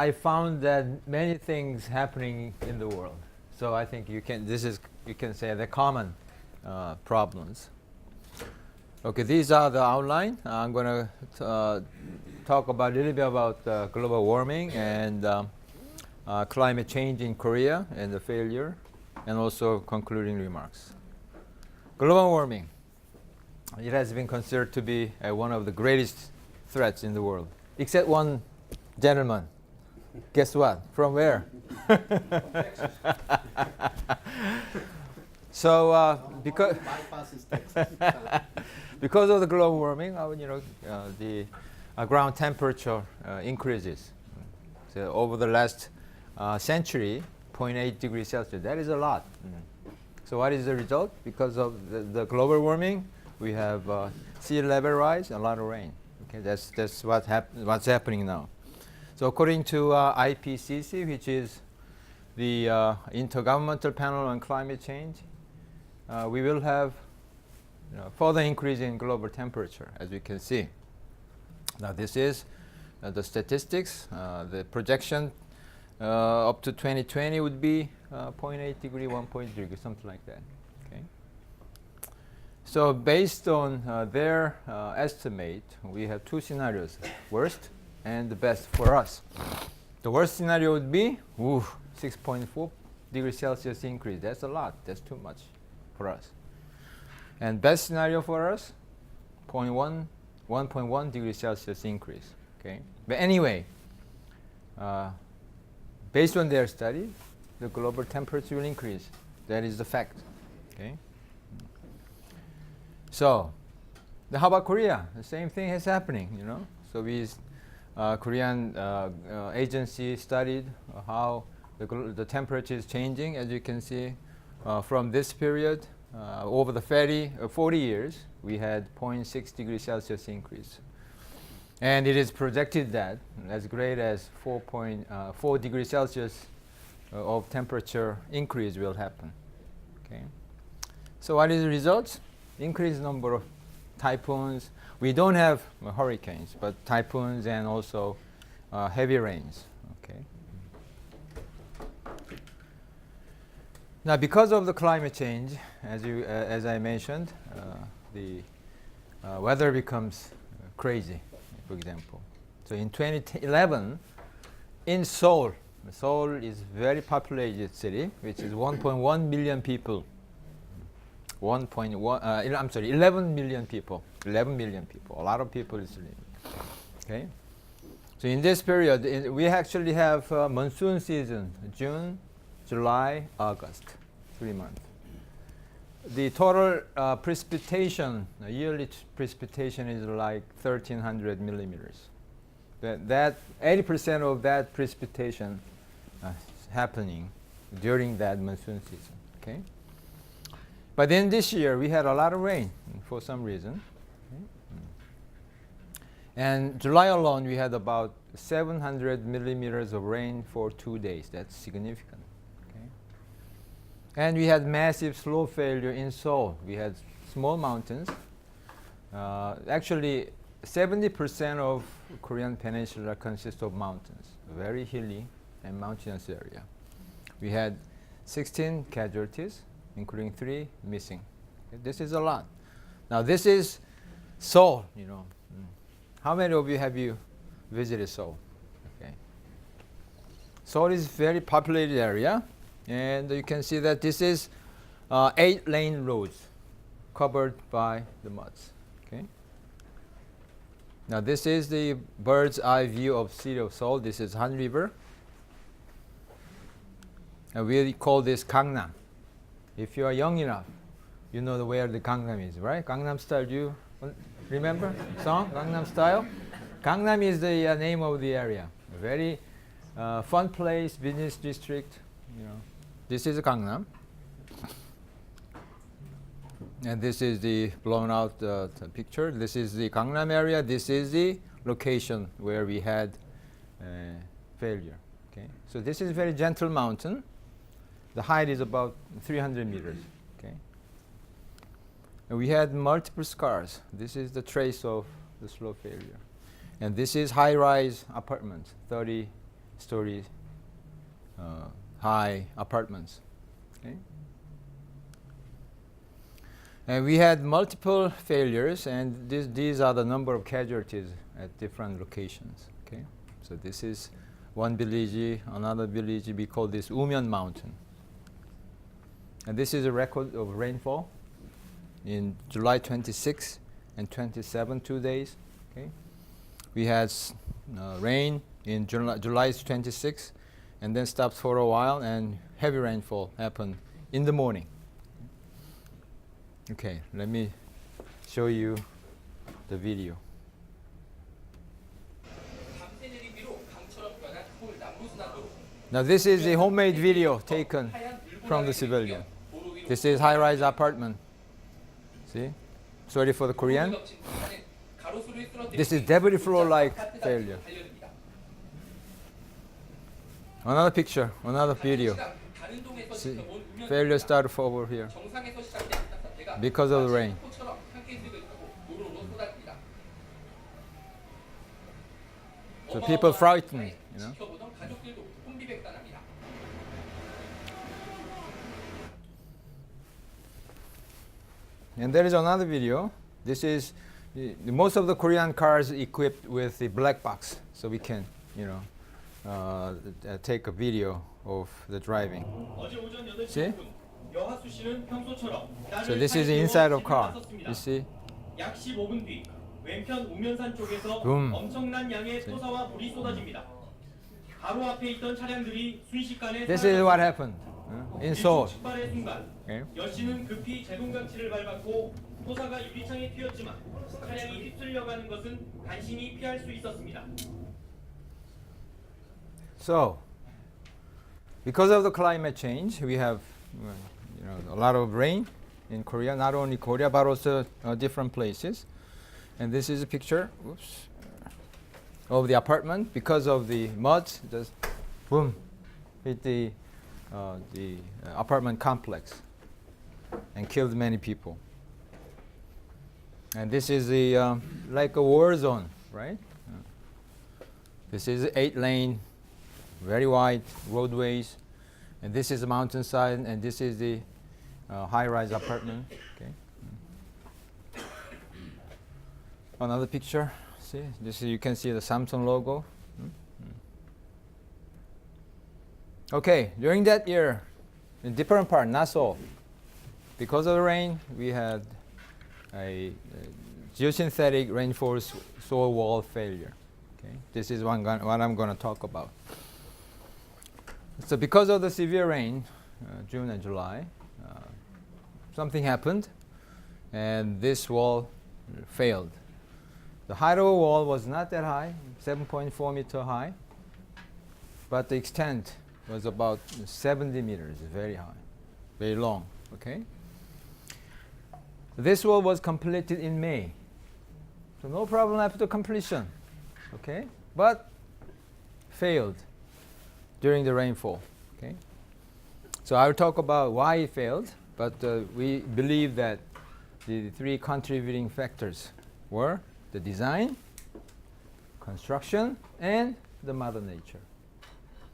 I found that many things happening in the world. So I think you can say the common problems. Okay, these are the outline. I'm going to talk about a little bit about global warming and climate change in Korea and the failure, and also concluding remarks. Global warming. It has been considered to be one of the greatest threats in the world, except one gentleman. Guess what? From where? So because because of the global warming, the ground temperature increases. So over the last century, 0.8 degrees Celsius. That is a lot. So what is the result? Because of the global warming, we have sea level rise and a lot of rain. Okay, that's what's happening now. So according to IPCC, which is the Intergovernmental Panel on Climate Change, we will have further increase in global temperature, as we can see. Now this is the statistics. The projection up to 2020 would be 0.8 degree, 1.3 degree, something like that. Okay. So based on their estimate, we have two scenarios, worst and the best for us. The worst scenario would be 6.4 degrees Celsius increase. That's a lot. That's too much for us. And best scenario for us, 1.1 degrees Celsius increase. Okay. But anyway, based on their study, the global temperature will increase. That is the fact. Okay. So, how about Korea? The same thing is happening. So we Korean agency studied how the temperature is changing. As you can see, from this period over the 40 years, we had 0.6 degrees Celsius increase. And it is projected that as great as 4.4 degrees Celsius of temperature increase will happen. Okay. So what is the results? Increased number of typhoons. We don't have hurricanes, but typhoons and also heavy rains. Okay. Now, because of the climate change, as I mentioned, the weather becomes crazy, for example. So in 2011, in Seoul, Seoul is a very populated city, which is 1.1 million people. 11 million people. 11 million people. A lot of people is living. Okay. So in this period, we actually have monsoon season, June, July, August, 3 months. The total precipitation, yearly precipitation is like 1,300 millimeters. That 80% of that precipitation is happening during that monsoon season. Okay. But then this year we had a lot of rain for some reason. Okay. And July alone we had about 700 millimeters of rain for 2 days. That's significant. Okay. And we had massive slope failure in Seoul. We had small mountains. Actually, 70% of Korean peninsula consists of mountains, very hilly and mountainous area. We had 16 casualties, including 3 missing. Okay, this is a lot. Now this is Seoul. How many of you have visited Seoul? Okay. Seoul is a very populated area, and you can see that this is 8-lane roads covered by the muds. Okay. Now this is the bird's eye view of city of Seoul. This is Han River. And we call this Gangnam. If you are young enough, you know where the Gangnam is, right? Gangnam Style, do you remember song, Gangnam Style? Gangnam is the name of the area. A very fun place, business district. This is Gangnam. And this is the blown out picture. This is the Gangnam area. This is the location where we had failure. Okay, so this is a very gentle mountain. The height is about 300 meters. Okay, and we had multiple scars. This is the trace of the slope failure, and this is high-rise apartments, 30 story high apartments. Okay. And we had multiple failures, and these are the number of casualties at different locations. Okay, so this is one village, another village. We call this Umyeon Mountain, and this is a record of rainfall in July 26 and 27, 2 days. Okay, we had rain in July 26, and then stopped for a while, and heavy rainfall happened in the morning. Okay, let me show you the video. Now this is a homemade video taken from the civilian. This is high-rise apartment. See? Sorry for the Korean. This is debris flow-like failure. Another picture, another video. See? Failure started over here because of the rain. So people frightened, you know. And there is another video. This is most of the Korean cars equipped with the black box, so we can, you know, take a video of the driving. See? So this is the inside of car. You see? Boom. This is what happened in Seoul. Okay. So, because of the climate change, we have a lot of rain in Korea, not only Korea but also different places. And this is a picture of the apartment. Because of the mud, just boom, hit the apartment complex and killed many people. And this is like a war zone, right? This is 8-lane, very wide roadways, and this is a mountainside, and this is the high-rise apartment. Okay. Another picture. See, this is, you can see the Samsung logo. Okay, during that year, in different part, not Seoul, because of the rain, we had a geosynthetic reinforced soil wall failure. Okay, this is what I'm going to talk about. So because of the severe rain, June and July, something happened, and this wall failed. The height of the wall was not that high, 7.4 meter high, but the extent was about 70 meters, very high, very long. Okay. This wall was completed in May, so no problem after completion. Okay, but failed during the rainfall. Okay, so I will talk about why it failed, but we believe that the three contributing factors were the design, construction, and the Mother Nature.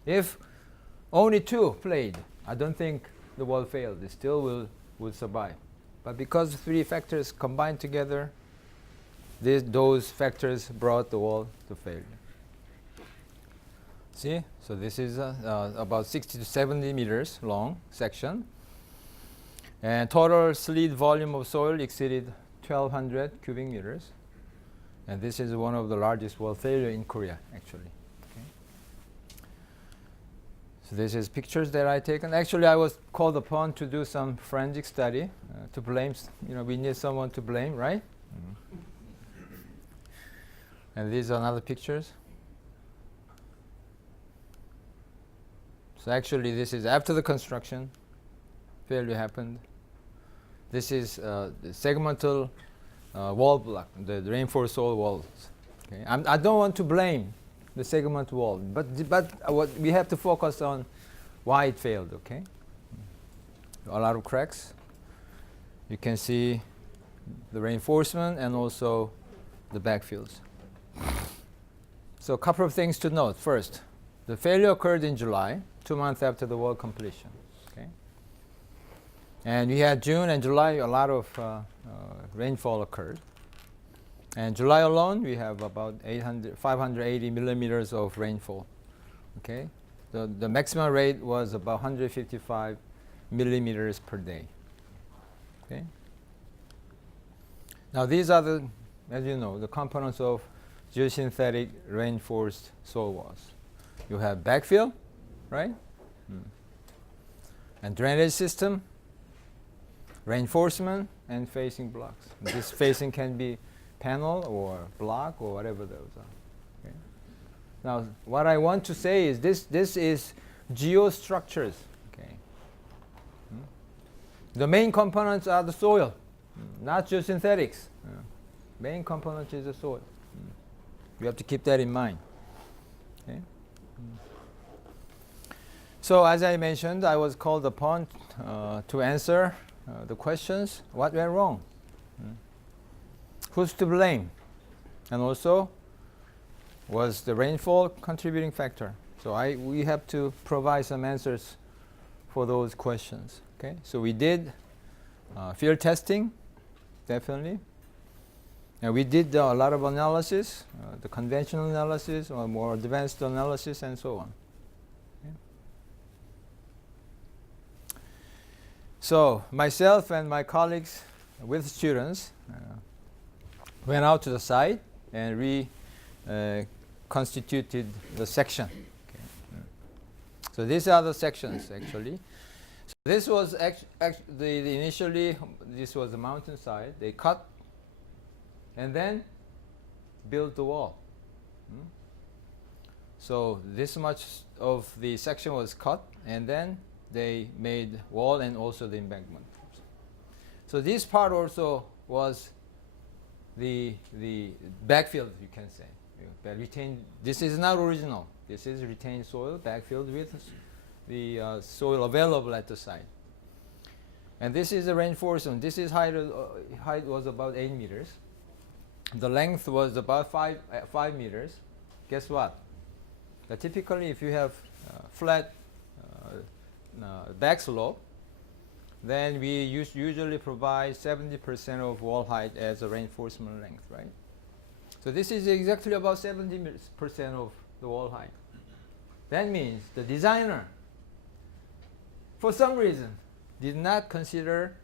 If only two played, I don't think the wall failed. It still would survive. But because three factors combined together, those factors brought the wall to failure. See? So this is about 60 to 70 meters long section. And total slid volume of soil exceeded 1,200 cubic meters. And this is one of the largest wall failure in Korea, actually. Okay. So this is pictures that I taken. Actually, I was called upon to do some forensic study to blame. We need someone to blame, right? Mm-hmm. And these are other pictures. So actually, this is after the construction. Failure happened. This is the segmental wall block, the reinforced soil walls. Okay. I don't want to blame the segment wall, but what we have to focus on why it failed. Okay. A lot of cracks. You can see the reinforcement and also the backfills. So a couple of things to note. First, The failure occurred in July, 2 months after the wall completion. Okay? And we had June and July, a lot of rainfall occurred. And July alone, we have about 580 millimeters of rainfall. Okay? The maximum rate was about 155 millimeters per day. Okay? Now these are the, as you know, the components of geosynthetic reinforced soil walls. You have backfill, right? And drainage system, reinforcement, and facing blocks. This facing can be panel or block or whatever those are. Okay? Now, what I want to say is this is geostructures. Okay? The main components are the soil, not geosynthetics. Main component is the soil. You have to keep that in mind. Okay? So as I mentioned, I was called upon to answer the questions, what went wrong? Who's to blame? And also, was the rainfall contributing factor? So we have to provide some answers for those questions. Okay? So we did field testing, definitely. And we did a lot of analysis, the conventional analysis or more advanced analysis and so on. Okay? So myself and my colleagues with students went out to the site and reconstituted the section. Okay. So these are the sections actually. So this was initially this was a mountainside. They cut and then built the wall. So this much of the section was cut and then they made wall and also the embankment. So this part also was the backfilled, you can say. But retained, this is not original. This is retained soil backfilled with the soil available at the site. And this is the reinforcement. This is height was about 8 meters. The length was about 5 meters. Guess what? Typically, if you have flat back slope, then we usually provide 70% of wall height as a reinforcement length, right? So this is exactly about 70% of the wall height. That means the designer, for some reason, did not consider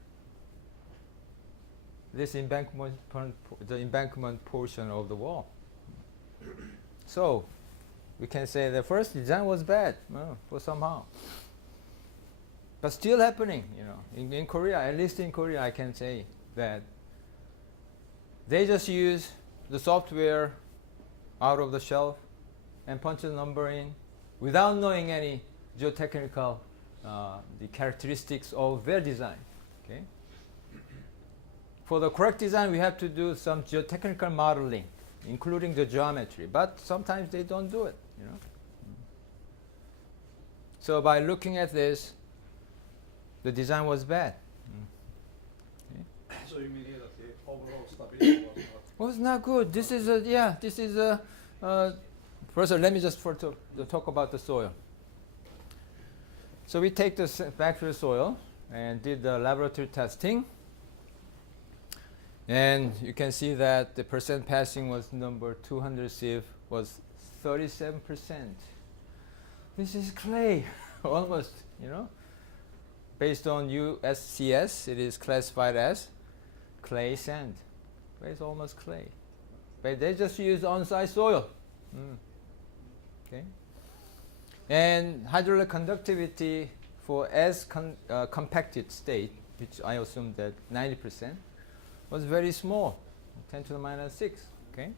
this embankment, the embankment portion of the wall. So we can say the first design was bad, for somehow. But still happening, you know. In Korea, at least in Korea, I can say that they just use the software out of the shelf and punch a number in without knowing any geotechnical the characteristics of their design. Okay. For the correct design, we have to do some geotechnical modeling, including the geometry. But sometimes they don't do it, you know. So by looking at this, the design was bad. Okay. So you mean here that the overall stability was not good. This is a first of all, let me just talk about the soil. So we take the backfill soil and did the laboratory testing. And you can see that the percent passing was number 200 sieve was 37%. This is clay, almost, you know. Based on USCS, it is classified as clay sand. It's almost clay. But they just use on-site soil. Okay. And hydraulic conductivity for as compacted state, which I assume that 90%, was very small, 10 to the minus 6. Okay.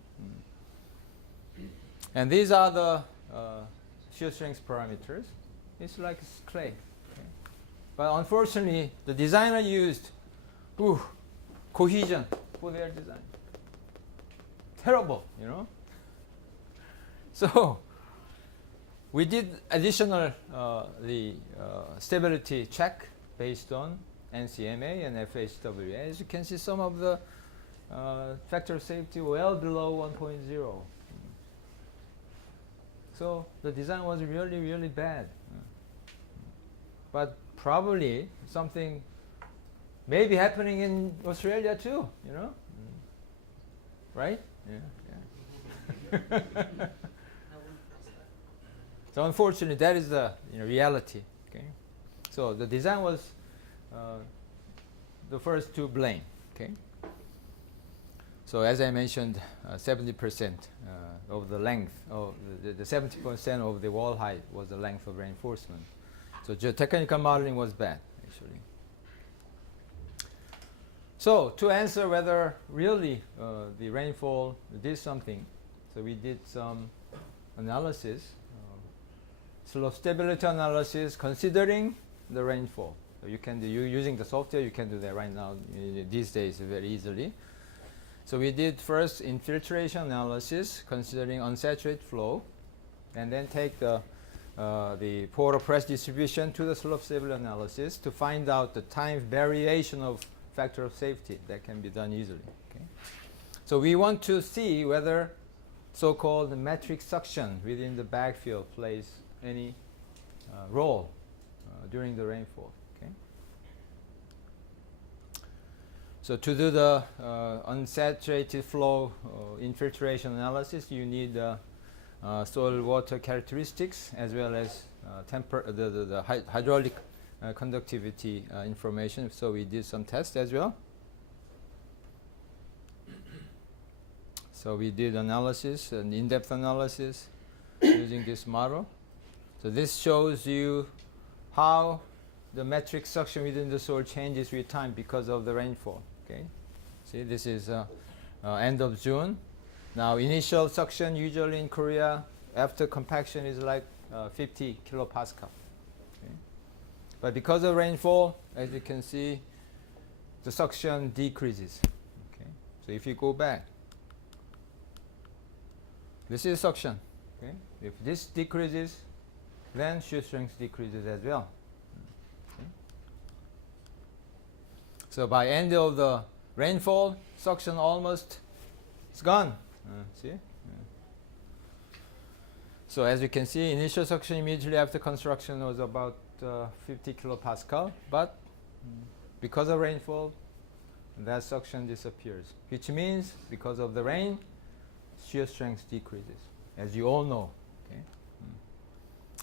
And these are the shear strength parameters. It's like clay. Okay. But unfortunately, the designer used cohesion for their design. Terrible, you know. So we did additional stability check based on NCMA and FHWA. As you can see, some of the factor of safety well below 1.0. So the design was really, really bad. But probably something may be happening in Australia too, you know? Right? Yeah. So unfortunately, that is the reality. Okay. So the design was the first to blame. Okay. So as I mentioned, 70% of the length of the 70% of the wall height was the length of reinforcement. So geotechnical modeling was bad, actually. So to answer whether really the rainfall did something, so we did some analysis, slope stability analysis considering the rainfall. So you can do, using the software, you can do that right now these days very easily. So we did first infiltration analysis considering unsaturated flow, and then take the pore press distribution to the slope stability analysis to find out the time variation of factor of safety. That can be done easily. Okay. So we want to see whether so-called metric suction within the backfill plays any role during the rainfall. Okay. So to do the unsaturated flow infiltration analysis, you need soil water characteristics as well as the hydraulic conductivity information. So we did some tests as well. So we did analysis, an in-depth analysis using this model. So this shows you how the metric suction within the soil changes with time because of the rainfall. Okay, see, this is end of June. Now initial suction usually in Korea after compaction is like 50 kilopascal. Okay. But because of rainfall, as you can see, the suction decreases. Okay. So if you go back, this is suction. Okay. If this decreases, then shear strength decreases as well. Okay. So by end of the rainfall, suction almost is gone. See? Yeah. So as you can see, initial suction immediately after construction was about 50 kilopascal, but because of rainfall, that suction disappears, which means because of the rain, shear strength decreases, as you all know. Okay?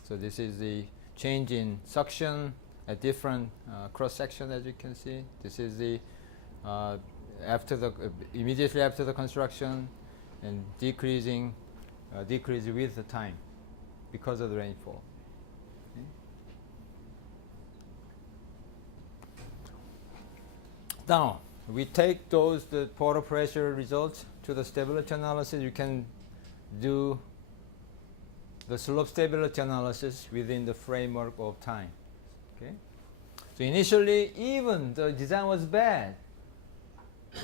So this is the change in suction at different cross section, as you can see. This is the immediately after the construction, and decrease with the time because of the rainfall. Okay. Now we take the pore pressure results to the stability analysis. You can do the slope stability analysis within the framework of time. Okay. So initially, even the design was bad,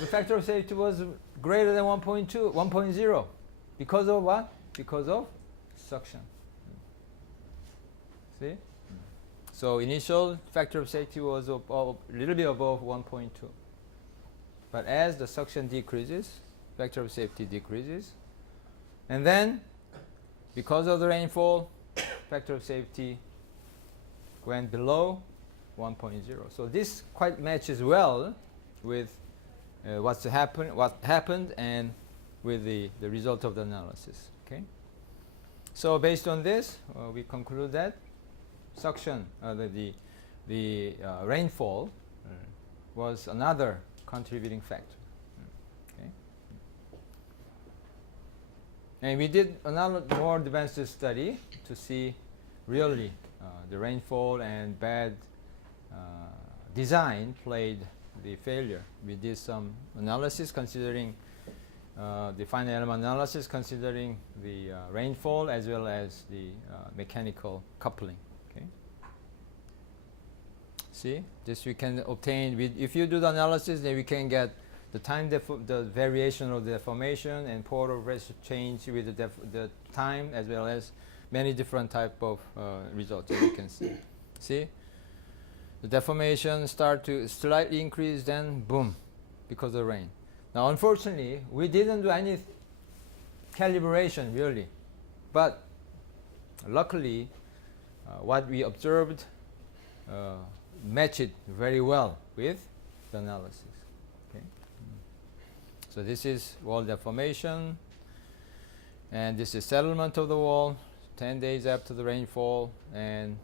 the factor of safety was greater than 1.0. Because of what? Because of suction. See? So initial factor of safety was a little bit above 1.2. But as the suction decreases, factor of safety decreases. And then, because of the rainfall, factor of safety went below 1.0. So this quite matches well with what happened and with the result of the analysis. Okay. So based on this, we conclude that suction, the rainfall, was another contributing factor. Okay. And we did another more advanced study to see really the rainfall and bad design played the failure. We did some analysis considering the finite element analysis considering the rainfall as well as the mechanical coupling. Okay. See, this we can obtain if you do the analysis, then we can get the time the variation of the deformation and pore pressure change with the time as well as many different type of results as you can see. See, the deformation start to slightly increase, then boom, because of rain. Now, unfortunately, we didn't do any calibration really, but luckily, what we observed matched very well with the analysis. Okay? So this is wall deformation, and this is settlement of the wall 10 days after the rainfall, and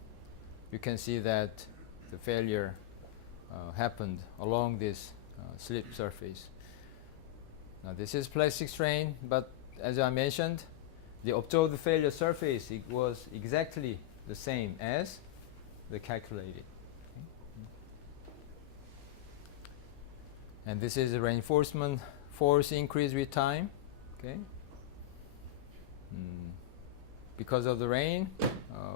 you can see that the failure happened along this slip surface. Now this is plastic strain, but as I mentioned, the observed failure surface, it was exactly the same as the calculated. And this is the reinforcement force increase with time. Okay. Because of the rain,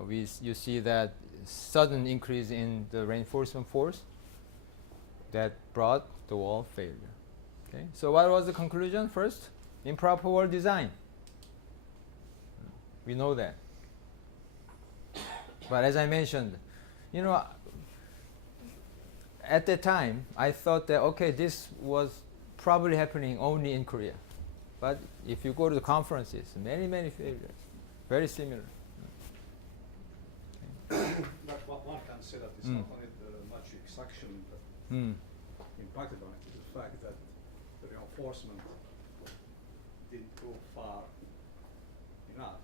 you see that sudden increase in the reinforcement force that brought the wall failure. Okay. So what was the conclusion first? Improper wall design. We know that. But as I mentioned, you know, at that time, I thought that, okay, this was probably happening only in Korea. But if you go to the conferences, many, many failures, very similar. But one can say that it's not only the magic suction that impacted on it, it's the fact that the reinforcement didn't go far enough.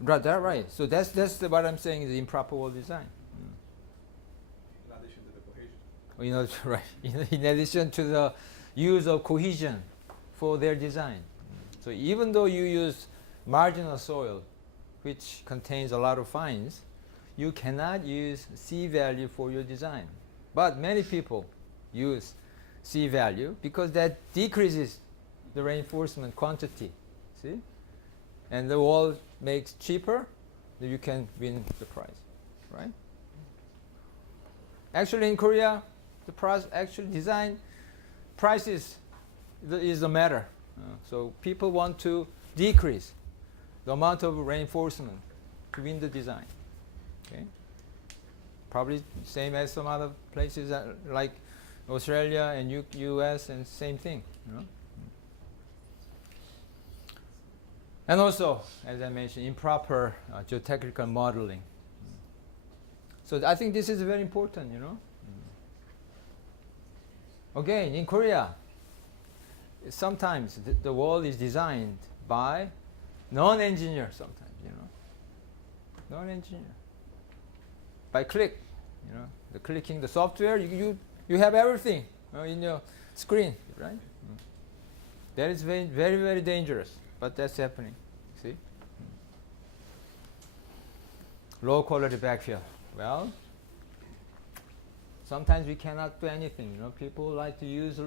Right, that's right. So that's what I'm saying is improper wall design. In addition to the cohesion. You know, right. In addition to the use of cohesion for their design. So even though you use marginal soil, which contains a lot of fines, you cannot use C value for your design. But many people use C value because that decreases the reinforcement quantity. See? And the wall makes cheaper, then you can win the prize, right? Actually, in Korea, the price, actually design prices is the matter. So people want to decrease the amount of reinforcement to win the design. Okay, probably same as some other places like Australia and U.S. and same thing. You know? And also, as I mentioned, improper geotechnical modeling. So I think this is very important, you know. Again, in Korea, sometimes the wall is designed by non-engineer sometimes, you know. Non-engineer. By click, you know, the clicking the software, you have everything in your screen, right? That is very, very, very dangerous. But that's happening, see? Low quality backfill. Well, sometimes we cannot do anything. You know, people like to use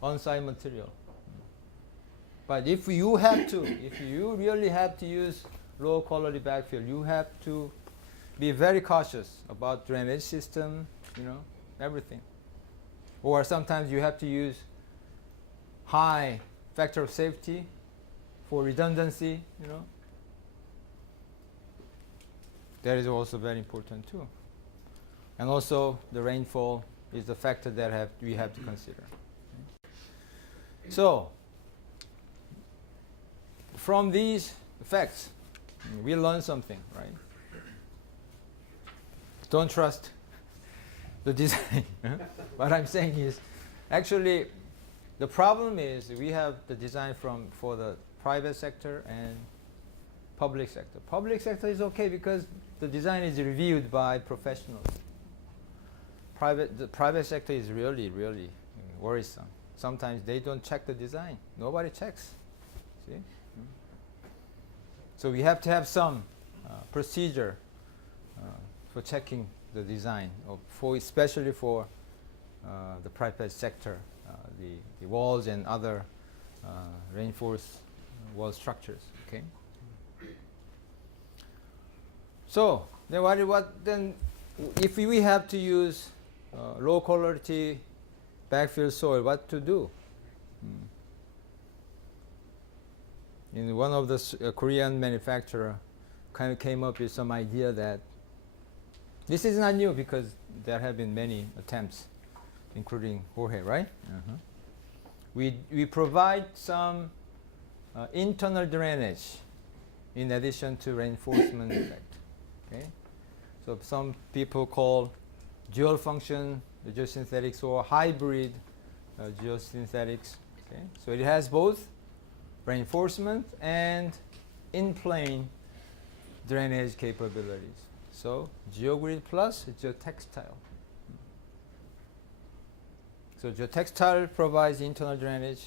on-site material. But if you have to, if you really have to use low quality backfill, you have to be very cautious about drainage system, you know, everything. Or sometimes you have to use high factor of safety for redundancy, you know. That is also very important too. And also the rainfall is a factor that we have to consider. Okay. So from these facts, we learn something, right? Don't trust the design. What I'm saying is, actually, the problem is we have the design for the private sector and public sector. Public sector is okay because the design is reviewed by professionals. The private sector is really, really worrisome. Sometimes they don't check the design. Nobody checks. See? So we have to have some procedure for checking the design, especially for the private sector, the walls and other reinforced wall structures. Okay. So then if we have to use low quality backfill soil, what to do? In one of the Korean manufacturer kind of came up with some idea that this is not new because there have been many attempts, including Jorge, right? We provide some internal drainage in addition to reinforcement effect. Okay, so some people call dual function geosynthetics or hybrid geosynthetics. Okay, so it has both reinforcement and in-plane drainage capabilities. So geogrid plus geotextile. So geotextile provides internal drainage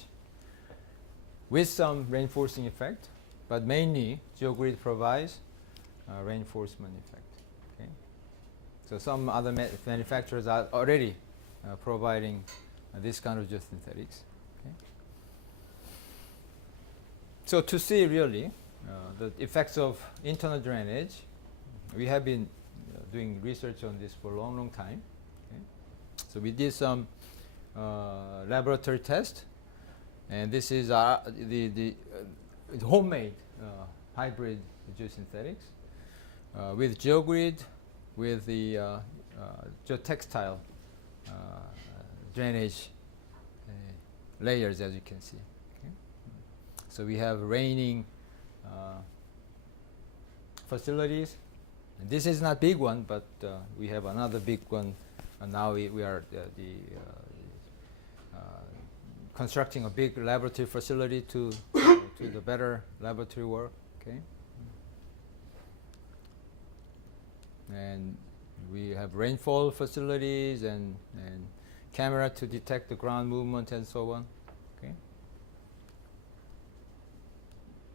with some reinforcing effect, but mainly geogrid provides reinforcement effect. Okay? So some other manufacturers are already providing this kind of geosynthetics. Okay? So to see really the effects of internal drainage, we have been doing research on this for a long, long time. Okay? So we did some laboratory test, and this is the homemade hybrid geosynthetics with geogrid, with the geotextile drainage layers, as you can see. Okay? So we have raining facilities. And this is not big one, but we have another big one, and now we are constructing a big laboratory facility to the better laboratory work. Okay, and we have rainfall facilities and camera to detect the ground movement and so on. Okay,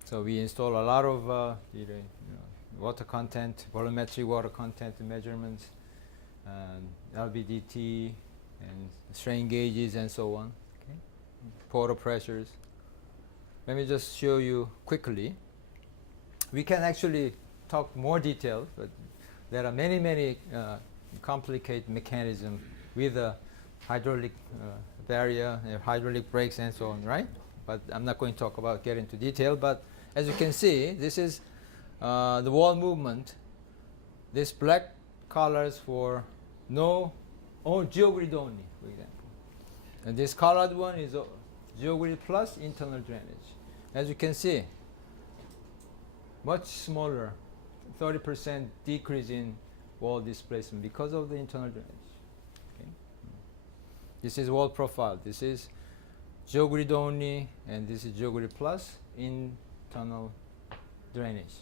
so we install a lot of water content, volumetric water content measurements, and LVDT and strain gauges and so on. Okay, portal pressures. Let me just show you quickly. We can actually talk more detail, but there are many complicated mechanisms with the hydraulic barrier, hydraulic brakes, and so on, right? But I'm not going to get into detail. But as you can see, this is the wall movement. This black colors for geogrid only, for example. And this colored one is geogrid plus internal drainage. As you can see, much smaller, 30% decrease in wall displacement because of the internal drainage. Okay. This is wall profile. This is geogrid only, and this is geogrid plus internal drainage.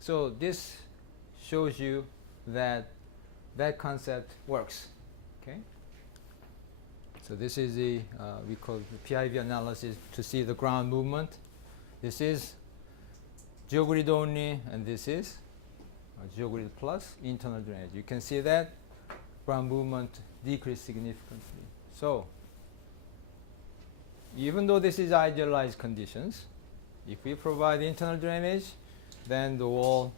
So this shows you that concept works. Okay. So this is the we call the PIV analysis to see the ground movement. This is geogrid only, and this is geogrid plus internal drainage. You can see that ground movement decreased significantly. So even though this is idealized conditions, if we provide internal drainage, then the wall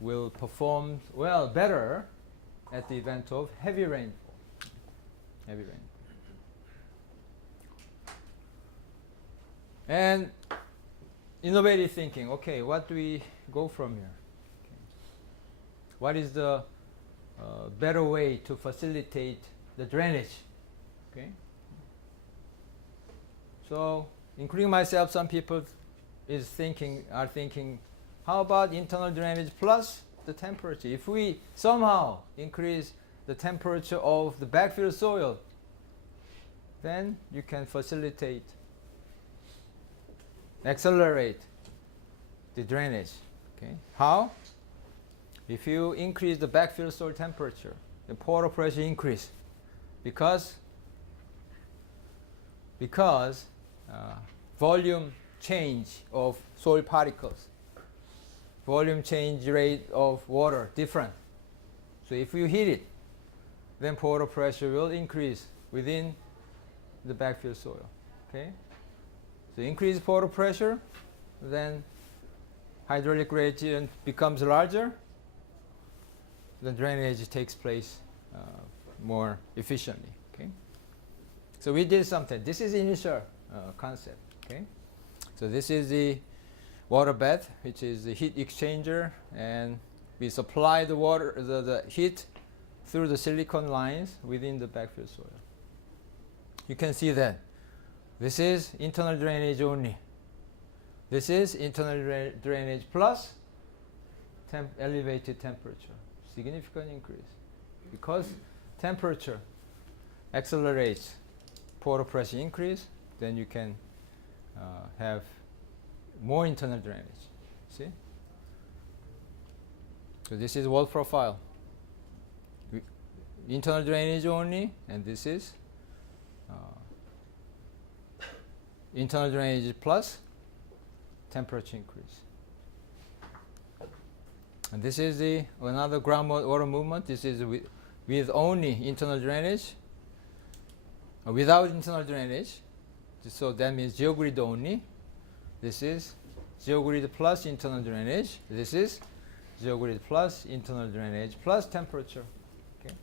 will perform better at the event of heavy rainfall. Heavy rainfall. And innovative thinking. Okay, what do we go from here? Okay. What is the better way to facilitate the drainage? Okay. So, including myself, some people are thinking, how about internal drainage plus the temperature? If we somehow increase the temperature of the backfill soil, then you can accelerate the drainage. Okay. How? If you increase the backfill soil temperature, the portal pressure increase because volume change of soil particles, volume change rate of water different. So if you heat it, then portal pressure will increase within the backfill soil. Okay. So increase portal pressure, then hydraulic gradient becomes larger, the drainage takes place more efficiently. Okay. So we did something. This is initial concept. Okay. So this is the water bath, which is the heat exchanger, and we supply the water, the heat through the silicon lines within the backfill soil. You can see that this is internal drainage only. This is internal drainage plus elevated temperature, significant increase. Because temperature accelerates pore pressure increase, then you can have more internal drainage. See? So this is wall profile. Internal drainage only, and this is internal drainage plus temperature increase. And this is the another groundwater movement. This is with only internal drainage, without internal drainage. So that means geogrid only. This is geogrid plus internal drainage. This is geogrid plus internal drainage plus temperature. Okay.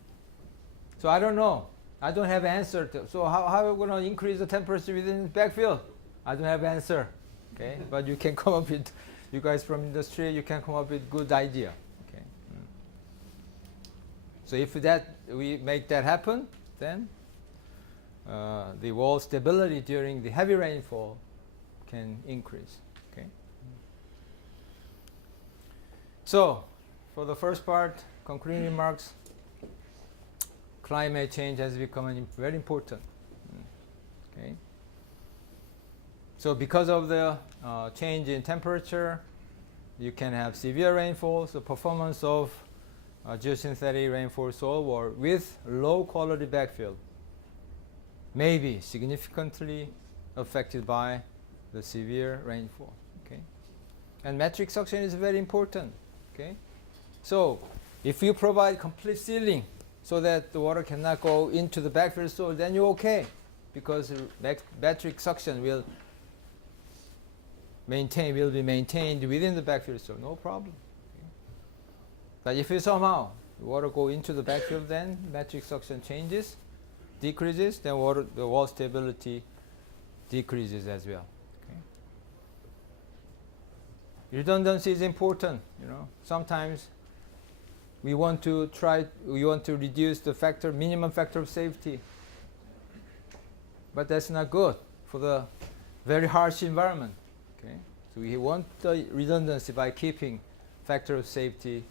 So I don't know. I don't have answer to. So how are we going to increase the temperature within the backfill? I don't have answer. Okay. But you can come up with, you guys from industry, you can come up with good idea. Okay. So if we make that happen, then the wall stability during the heavy rainfall can increase. Okay. So for the first part, concluding remarks, climate change has become very important. Okay. So because of the change in temperature, you can have severe rainfall. So performance of geosynthetic rainfall soil or with low quality backfill may be significantly affected by the severe rainfall. Okay. And metric suction is very important. Okay. So if you provide complete sealing so that the water cannot go into the backfill soil, then you're okay, because metric suction will be maintained within the backfill soil, no problem. Okay. But if you somehow the water go into the backfill, then metric suction changes, decreases, then the wall stability decreases as well. Okay. Redundancy is important. Sometimes we want to reduce the minimum factor of safety, but that's not good for the very harsh environment. Okay, so we want the redundancy by keeping factor of safety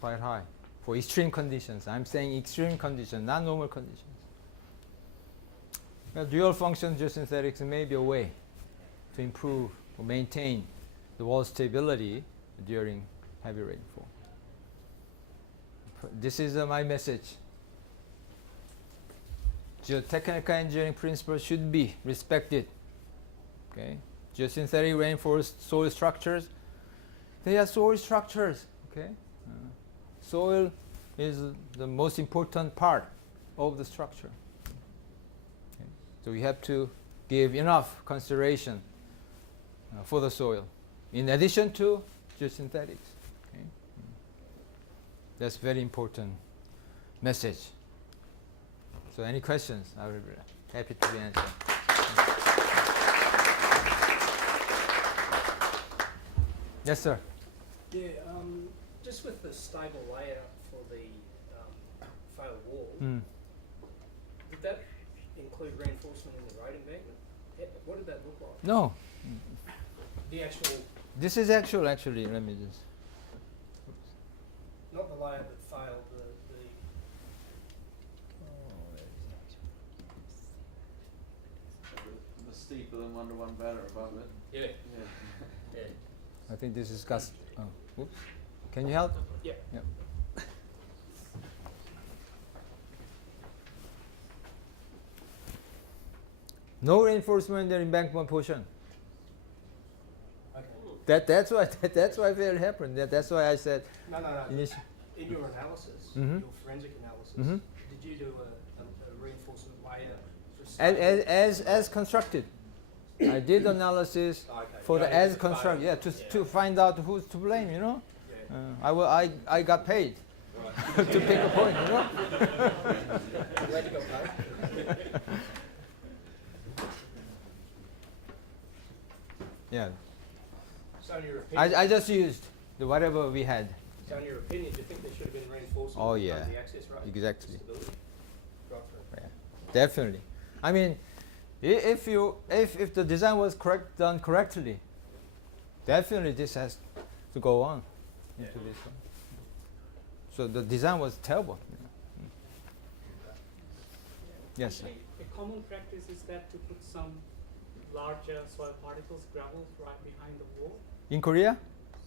quite high for extreme conditions. I'm saying extreme conditions, not normal conditions. Well, dual function geosynthetics may be a way to improve or maintain the wall stability during heavy rainfall. This is my message. Geotechnical engineering principles should be respected. Okay, geosynthetic rainforest soil structures, they are soil structures. Okay, soil is the most important part of the structure. Okay. So we have to give enough consideration for the soil, in addition to geosynthetics. Okay. That's very important message. So any questions? I will be happy to answer. Yes, sir. Yeah, just with the stable layout for the failed wall, did that include reinforcement in the road embankment? What did that look like? No. The actual, This is actually, let me just. not the layout that failed, The steeper than 1 to 1 better above it. Yeah. Yeah. I think this is oops. Can you help? Yeah. Yep. No reinforcement in the embankment portion. Okay. That's why it happened. That's why I said. No. Initial. In your analysis, Mhm. your forensic analysis, Mhm. did you do a reinforcement layer for stable? As constructed. I did analysis Okay. for the Yeah, as it's construct. failed. Yeah, to find out who's to blame. Yeah. I got paid to pick a point. Glad you got paid. Yeah. So in your opinion, I just used the whatever we had. so in your opinion, do you think there should have been reinforcement Oh, on yeah. the access road? Exactly. Stability? Right through. Yeah, definitely. I mean, if the design was done correctly, definitely this has to go on. into this one. So the design was terrible. Yes, sir. Actually, a common practice is that to put some larger soil particles, gravels, right behind the wall. In Korea?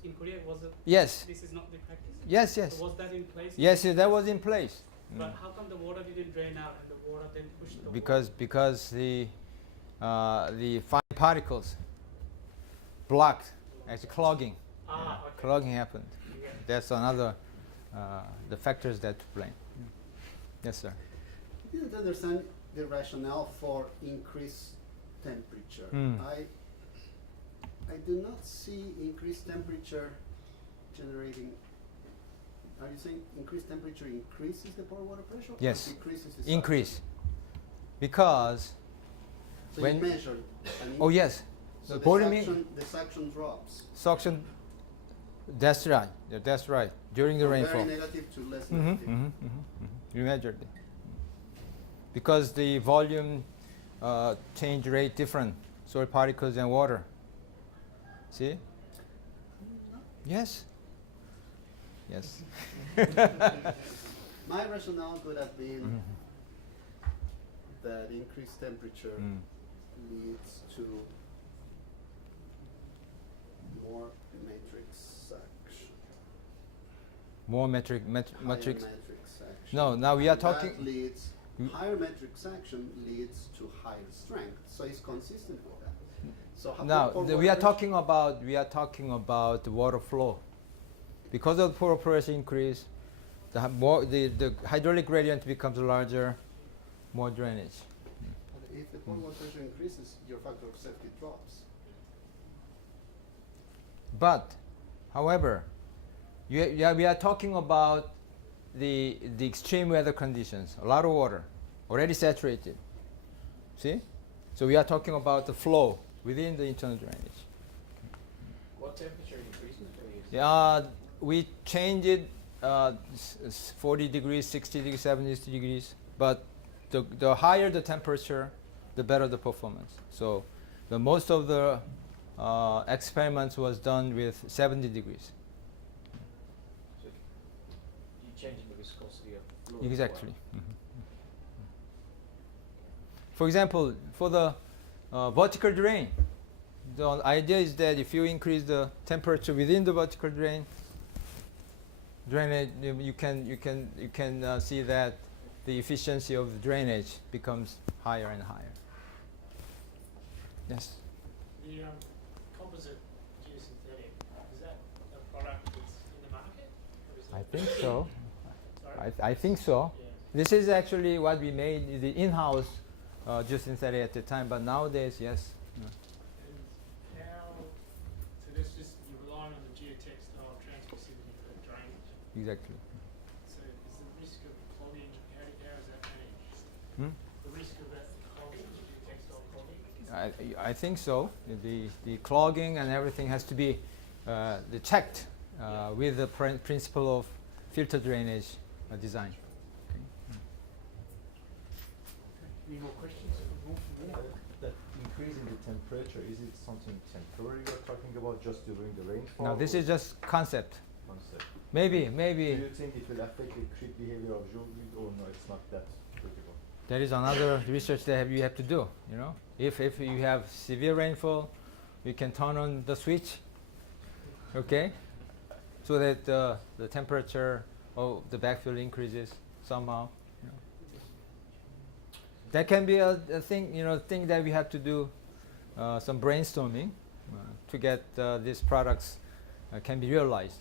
In Korea, was it? Yes. This is not the practice. Yes, yes. So was that in place? Yes, yes, that was in place. But how come the water didn't drain out and the water didn't push the Because the fine particles blocked, actually clogging. Ah, okay. Clogging happened. Yeah. That's another the factors that to blame. Yes, sir. I didn't understand the rationale for increased temperature. I do not see increased temperature generating. Are you saying increased temperature increases the pore water pressure? Yes. Or decreases the Increase. Because So when- you measured. oh yes, So the the volume suction drops. suction. That's right. Yeah, that's right. During the From rainfall. Very negative to less Mhm, negative. mhm, mhm, mhm. You measured it. Because the volume change rate different, soil particles and water. See? Yes. Yes. My rationale could have been that increased temperature leads to more matrix action. More metric Higher matrix. matrix action. No, now we are And talking. That leads higher matrix action leads to higher strength, so it's consistent with that. So how Now pore we water are pressure- talking about the water flow. Because of the pore pressure increase, the hydraulic gradient becomes larger, more drainage. If the pore water pressure increases, your factor of safety drops. But, however, we are talking about the extreme weather conditions. A lot of water, already saturated. See? So we are talking about the flow within the internal drainage. What temperature increases do you use? Yeah, we change it 40 degrees, 60 degrees, 70 degrees. But the higher the temperature, the better the performance. So the most of the experiments was done with 70 degrees. So you're changing the viscosity of fluid. as Exactly. well. For example, for the vertical drain, the idea is that if you increase the temperature within the vertical drainage, you can see that the efficiency of the drainage becomes higher and higher. Yes. The composite geosynthetic, is that a product that's in the market? Or is I that think so. Sorry? I think so. Yeah. This is actually what we made, the in-house geosynthetic at the time, but nowadays, yes. And how, so that's just, you're relying on the geotextile transmissivity for drainage. Exactly. So is the risk of clogging, how is that managed? Hmm? The risk of that clogging, geotextile clogging? I think so. The clogging and everything has to be checked with the principle of filter drainage design. Any more questions? That increase in the temperature, is it something temporary you're talking about just during the rainfall? Now this or is just concept. concept? Maybe Do you think it will affect the creep behavior of jewelry, or no, it's not that critical? that is another research that you have to do. You know, if you have severe rainfall, you can turn on the switch. Okay, so that the temperature of the backfill increases somehow. You know. That can be a thing. You know, thing that we have to do some brainstorming to get these products can be realized.